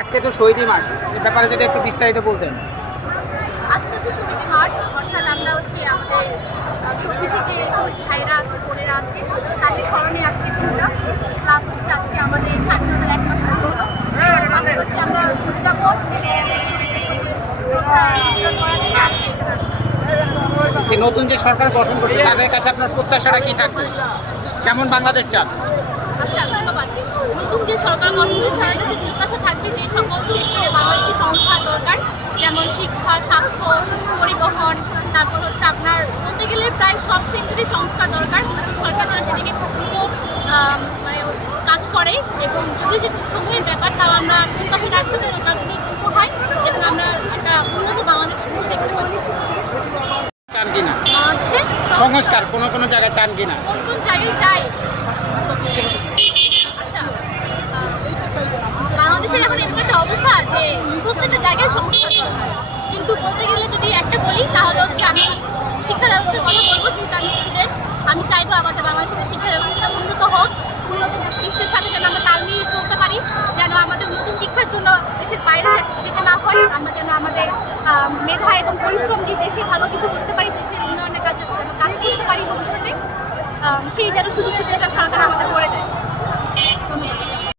আজকে তো শহীদ মাঠ, এই ব্যাপারে যদি একটু বিস্তারিত বলতেন। আজকে হচ্ছে শহীদ মাঠ, অর্থাৎ আমরা হচ্ছে আমাদের ২৪শে যে শহীদ ভাইরা আছে, বোনেরা আছে, তাদের স্মরণে আজকে দিনটা, প্লাস হচ্ছে আজকে আমাদের স্বাধীনতার ১ মাস পূর্ণ হলো। পাশাপাশি আমরা উদযাপন এবং শহীদদের প্রতি শ্রদ্ধা নিবেদন করার জন্য আজকে এখানে আসা। যে নতুন যে সরকার গঠন করছে তাদের কাছে আপনার প্রত্যাশাটা কি থাকবে, কেমন বাংলাদেশ চান? আচ্ছা, ধন্যবাদ। নতুন যে সরকার গঠন করেছে তাদের কাছে প্রত্যাশা থাকবে যে সকল সেক্টরে বাংলাদেশি সংস্থা দরকার, যেমন শিক্ষা, স্বাস্থ্য, পরিবহন, তারপর হচ্ছে আপনার বলতে গেলে প্রায় সব সেক্টরে সংস্কার দরকার। নতুন সরকার যেন সেদিকে দ্রুত মানে কাজ করে, এবং যদি যে সময়ের ব্যাপার তাও আমরা প্রত্যাশা রাখবো যেন কাজগুলো দ্রুত হয় এবং আমরা একটা উন্নত বাংলাদেশ দেখতে পারি। চান কিনা হচ্ছে সংস্কার কোনো জায়গায় চান কিনা? কোন কোন জায়গায় চাই? আচ্ছা, বাংলাদেশের এখন এরকম একটা অবস্থা যে প্রত্যেকটা জায়গায় সংস্কার দরকার, কিন্তু বলতে গেলে যদি একটা বলি তাহলে হচ্ছে আমি শিক্ষা ব্যবস্থার কথা বলবো। যেহেতু আমি স্টুডেন্ট, আমি চাইবো আমাদের বাংলাদেশের শিক্ষা ব্যবস্থাটা উন্নত হোক, উন্নত বিশ্বের সাথে যেন আমরা তাল মিলিয়ে চলতে পারি, যেন আমাদের উন্নত শিক্ষার জন্য দেশের বাইরে যেতে না হয়, আমরা যেন আমাদের মেধা এবং পরিশ্রম দিয়ে দেশে ভালো কিছু করতে পারি, দেশের উন্নয়নের কাজে যেন কাজ করতে পারি ভবিষ্যতে, সেই যেন সুযোগ সুবিধাটা সরকার আমাদের করে দেয়।